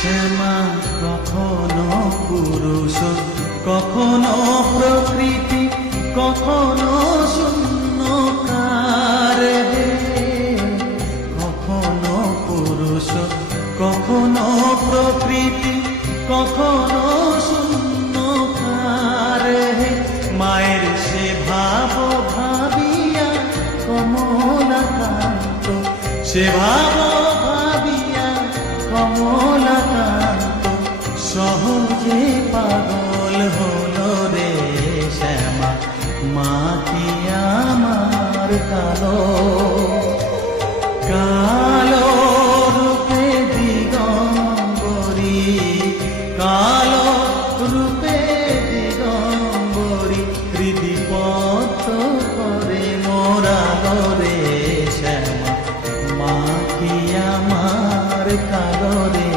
শ্যামা কখনো পুরুষ, কখনো প্রকৃতি, কখনো শূন্যকার, কখনো পুরুষ, কখনো প্রকৃতি, কখনো শূন্যকার। মায়ের সে ভাব ভাবিয়া কমলাকান্ত, সে ভাব ভাবিয়া কমলাকান্ত সহজে পাগল হলো রে শ্যামা। মা কি আমার কালো, কালো রূপে দিগম্বরী, কালো রূপে দিগম্বরী, হৃদি পদ্ম করে মোরালো রে শ্যামা। মা কি আমার কালো রে।